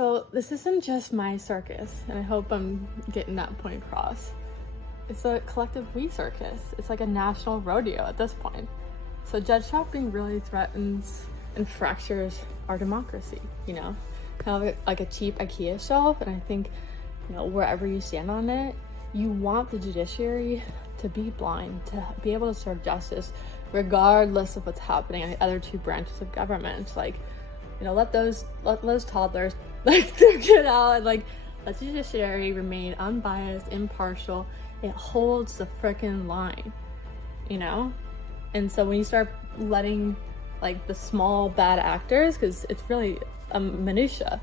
So this isn't just my circus, and I hope I'm getting that point across. It's a collective we circus. It's like a national rodeo at this point. So judge shopping really threatens and fractures our democracy, you know? Kind of like a cheap IKEA shelf, and I think, you know, wherever you stand on it, you want the judiciary to be blind, to be able to serve justice regardless of what's happening in the other two branches of government. Like, you know, let those toddlers like get out, and like let the judiciary remain unbiased, impartial. It holds the frickin' line, you know? And so when you start letting like the small bad actors, because it's really a minutia,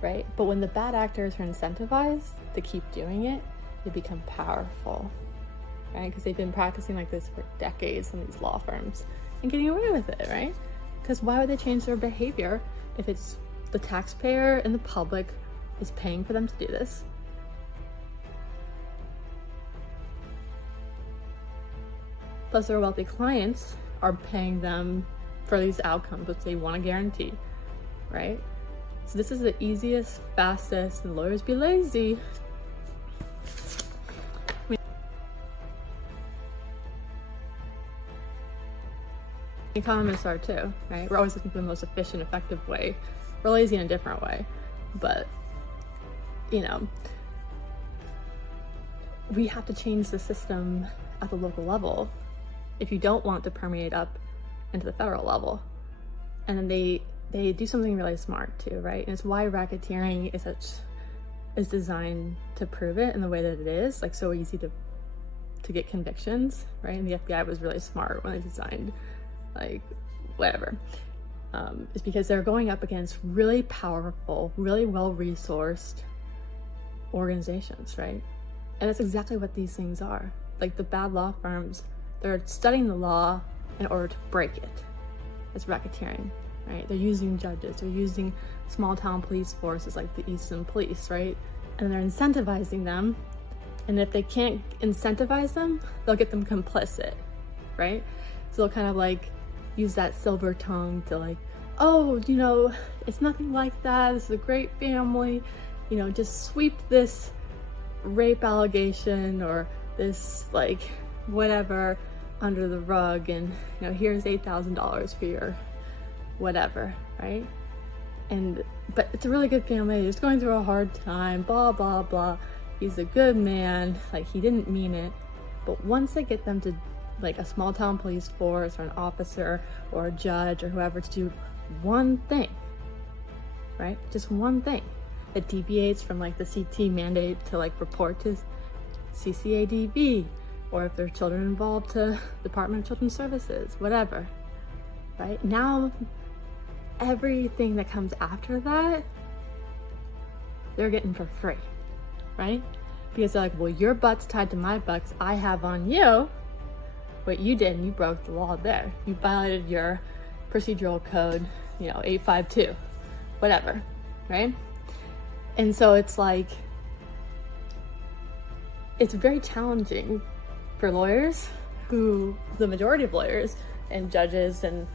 right? But when the bad actors are incentivized to keep doing it, they become powerful, right? Because they've been practicing like this for decades in these law firms and getting away with it, right? Because why would they change their behavior if it's the taxpayer and the public is paying for them to do this? Plus their wealthy clients are paying them for these outcomes, which they want to guarantee, right? So this is the easiest, fastest, and lawyers be lazy. Economists are too, right? We're always looking for the most efficient, effective way. We're lazy in a different way, but you know, we have to change the system at the local level if you don't want it to permeate up into the federal level. And then they do something really smart too, right? And it's why racketeering is designed to prove it in the way that it is, like so easy to get convictions, right? And the FBI was really smart when they designed like whatever, is because they're going up against really powerful, really well-resourced organizations, right? And that's exactly what these things are. Like the bad law firms, they're studying the law in order to break it. It's racketeering, right? They're using judges, they're using small town police forces like the Easton Police, right? And they're incentivizing them. And if they can't incentivize them, they'll get them complicit, right? So they'll kind of like use that silver tongue to like, oh, you know, it's nothing like that. This is a great family. You know, just sweep this rape allegation or this like whatever under the rug, and you know, here's $8,000 for your whatever, right? But it's a really good family. He's going through a hard time, blah, blah, blah. He's a good man. Like, he didn't mean it. But once they get them to like a small town police force or an officer or a judge or whoever to do one thing, right? Just one thing that deviates from like the CT mandate to like report to CCADV, or if there's children involved to Department of Children's Services, whatever, right? Now, everything that comes after that, they're getting for free, right? Because they're like, well, your butt's tied to my bucks I have on you. What you did, and you broke the law there. You violated your procedural code, you know, 852, whatever, right? And so it's like, it's very challenging for lawyers who, the majority of lawyers and judges and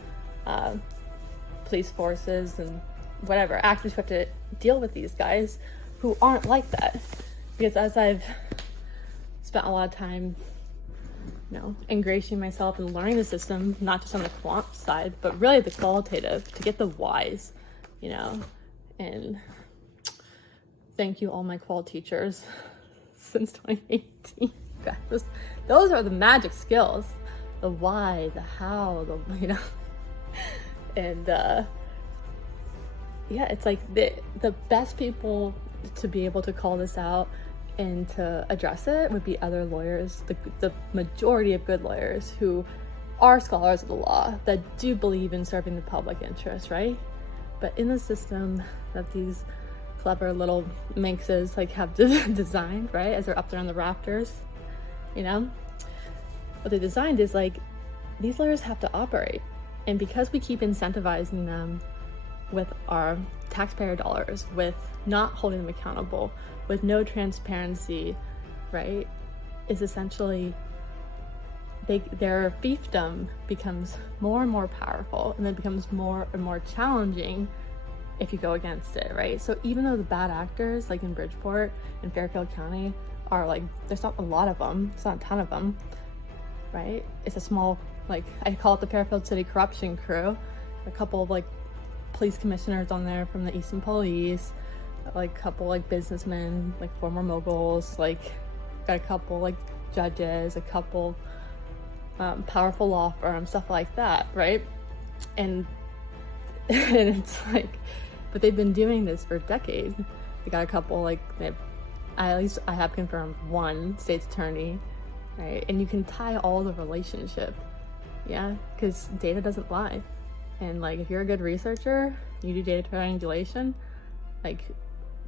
police forces and whatever, actors who have to deal with these guys who aren't like that. Because as I've spent a lot of time, you know, ingratiating myself and learning the system, not just on the quant side, but really the qualitative, to get the whys, you know. And thank you all my qual teachers since 2018. God, those are the magic skills. The why, the how, the, you know. And yeah, it's like the best people to be able to call this out and to address it would be other lawyers, the majority of good lawyers who are scholars of the law, that do believe in serving the public interest, right? But in the system that these clever little minxes like have designed, right, as they're up there on the rafters, you know, what they designed is like, these lawyers have to operate. And because we keep incentivizing them with our taxpayer dollars, with not holding them accountable, with no transparency, right, is essentially their fiefdom becomes more and more powerful, and then becomes more and more challenging if you go against it, right? So even though the bad actors, like in Bridgeport and Fairfield County, are like, there's not a lot of them, it's not a ton of them, right? It's a small, like, I call it the Fairfield City corruption crew. A couple of like police commissioners on there from the Eastern Police, like a couple like businessmen, like former moguls, like got a couple like judges, a couple powerful law firms, stuff like that, right? And it's like, but they've been doing this for decades. They got a couple, like, at least I have confirmed one state's attorney, right? And you can tie all the relationship, yeah, because data doesn't lie. And like, if you're a good researcher, you do data triangulation, like,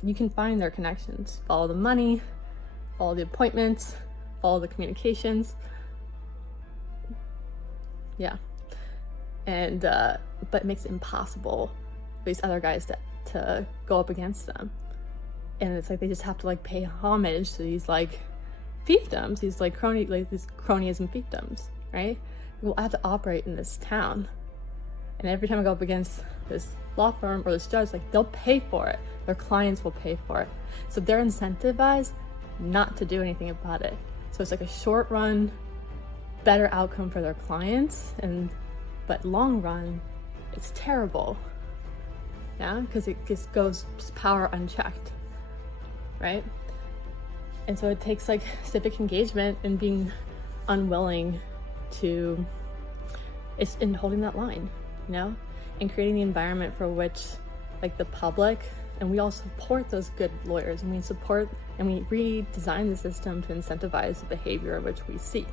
you can find their connections, follow the money, follow the appointments, follow the communications, yeah. And but it makes it impossible for these other guys to go up against them. And it's like they just have to like pay homage to these like fiefdoms, these like these cronyism fiefdoms, right? Well, I have to operate in this town, and every time I go up against this law firm or this judge, like, they'll pay for it. Their clients will pay for it, so they're incentivized not to do anything about it. So it's like a short run, better outcome for their clients, but long run, it's terrible. Yeah, because it just goes power unchecked, right? And so it takes like civic engagement and being unwilling to, it's in holding that line, you know, and creating the environment for which like the public, and we all support those good lawyers, and we support and we redesign the system to incentivize the behavior which we seek.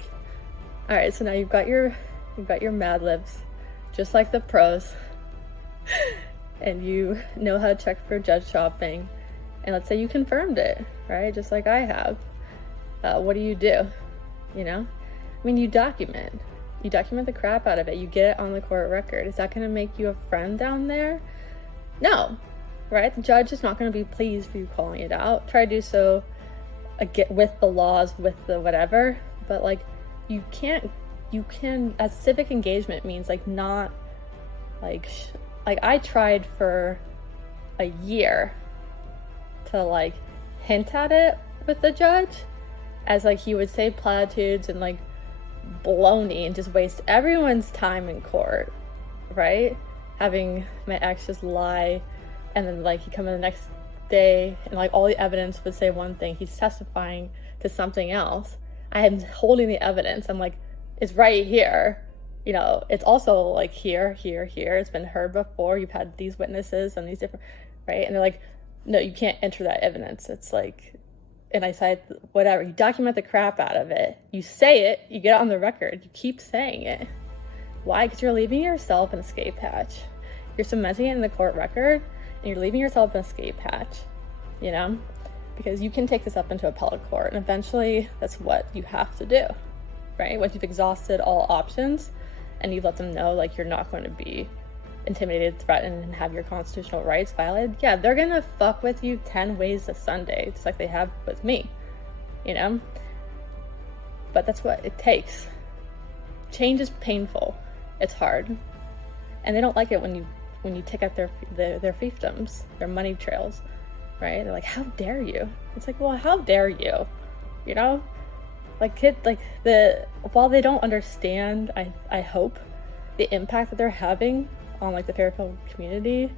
All right, so now you've got your Mad Libs, just like the pros, and you know how to check for judge shopping, and let's say you confirmed it, right? Just like I have. What do? You know, I mean, you document the crap out of it. You get it on the court record. Is that going to make you a friend down there? No, right? The judge is not going to be pleased for you calling it out. Try to do so with the laws, with the whatever, but like, you can, as civic engagement means like not like I tried for a year to like hint at it with the judge, as like he would say platitudes and like baloney and just waste everyone's time in court, right? Having my ex just lie, and then like he come in the next day and like all the evidence would say one thing, he's testifying to something else. I am holding the evidence. I'm like, it's right here. You know, it's also like here. It's been heard before. You've had these witnesses and these different, right? And they're like, no, you can't enter that evidence. It's like, and I said, whatever. You document the crap out of it. You say it. You get it on the record. You keep saying it. Why? Because you're leaving yourself an escape hatch. You're cementing it in the court record, and you're leaving yourself an escape hatch, you know? Because you can take this up into appellate court, and eventually that's what you have to do, right? Once you've exhausted all options and you let them know like you're not going to be intimidated, threatened, and have your constitutional rights violated, yeah, they're gonna fuck with you 10 ways a Sunday, just like they have with me, you know? But that's what it takes. Change is painful. It's hard. And they don't like it when you take out their fiefdoms, their money trails. Right? They're like, how dare you? It's like, well, how dare you? You know? Like while they don't understand, I hope, the impact that they're having on like the Fairfield community,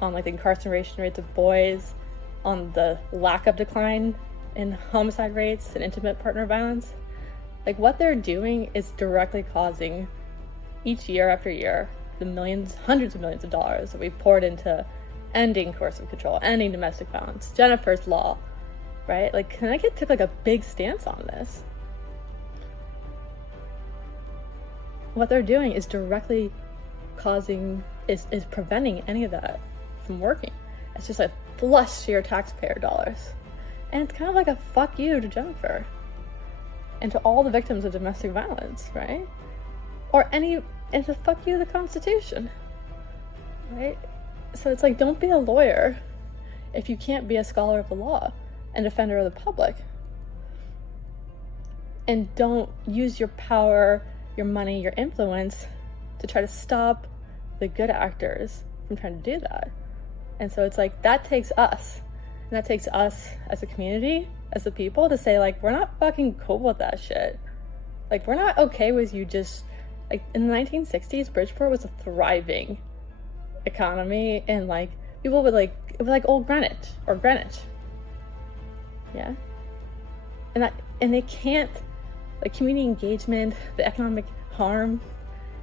on like the incarceration rates of boys, on the lack of decline in homicide rates and intimate partner violence, like what they're doing is directly causing each year after year the millions, hundreds of millions of dollars that we poured into ending coercive control, ending domestic violence, Jennifer's Law, right? Like, Connecticut took like a big stance on this. What they're doing is directly is preventing any of that from working. It's just like flush to your taxpayer dollars. And it's kind of like a fuck you to Jennifer and to all the victims of domestic violence, right? And to fuck you to the Constitution, right? So it's like, don't be a lawyer if you can't be a scholar of the law and defender of the public. And don't use your power, your money, your influence to try to stop the good actors from trying to do that. And so it's like, that takes us. And that takes us as a community, as the people, to say, like, we're not fucking cool with that shit. Like, we're not okay with you just, like, in the 1960s, Bridgeport was a thriving economy, and, like, people would, like, it was like old Greenwich, or Greenwich. Yeah? And they can't, like, community engagement, the economic harm,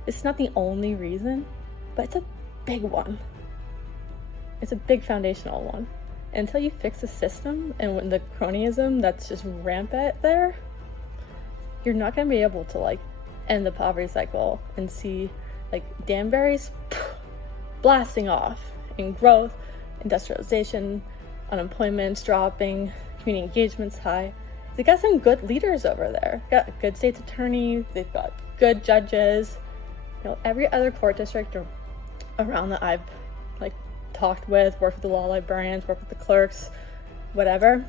it's not the only reason, but it's a big one. It's a big foundational one. And until you fix the system and when the cronyism that's just rampant there, you're not going to be able to, like, end the poverty cycle and see, like, Danbury's blasting off in growth, industrialization, unemployment's dropping, community engagement's high. They got some good leaders over there. Got a good state's attorney, they've got good judges. You know, every other court district around that I've, like, talked with, worked with the law librarians, worked with the clerks, whatever,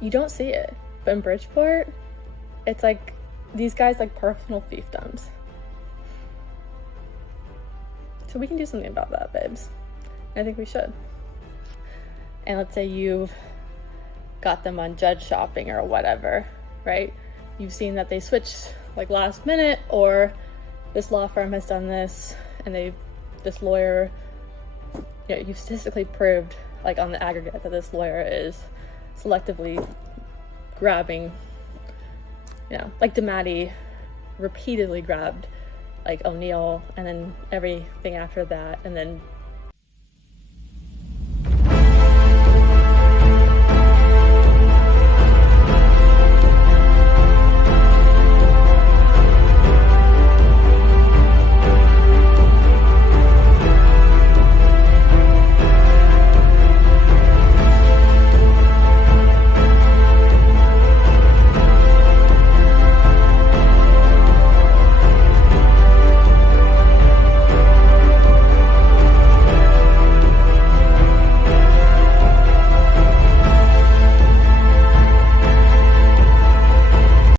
you don't see it. But in Bridgeport, it's like these guys, like, personal fiefdoms. So we can do something about that, babes. I think we should. And let's say you've got them on judge shopping or whatever, right? You've seen that they switched, like, last minute, or this law firm has done this, and this lawyer, you know, you've statistically proved, like, on the aggregate, that this lawyer is selectively grabbing, you know, like DeMatti repeatedly grabbed, like, O'Neill, and then everything after that, and then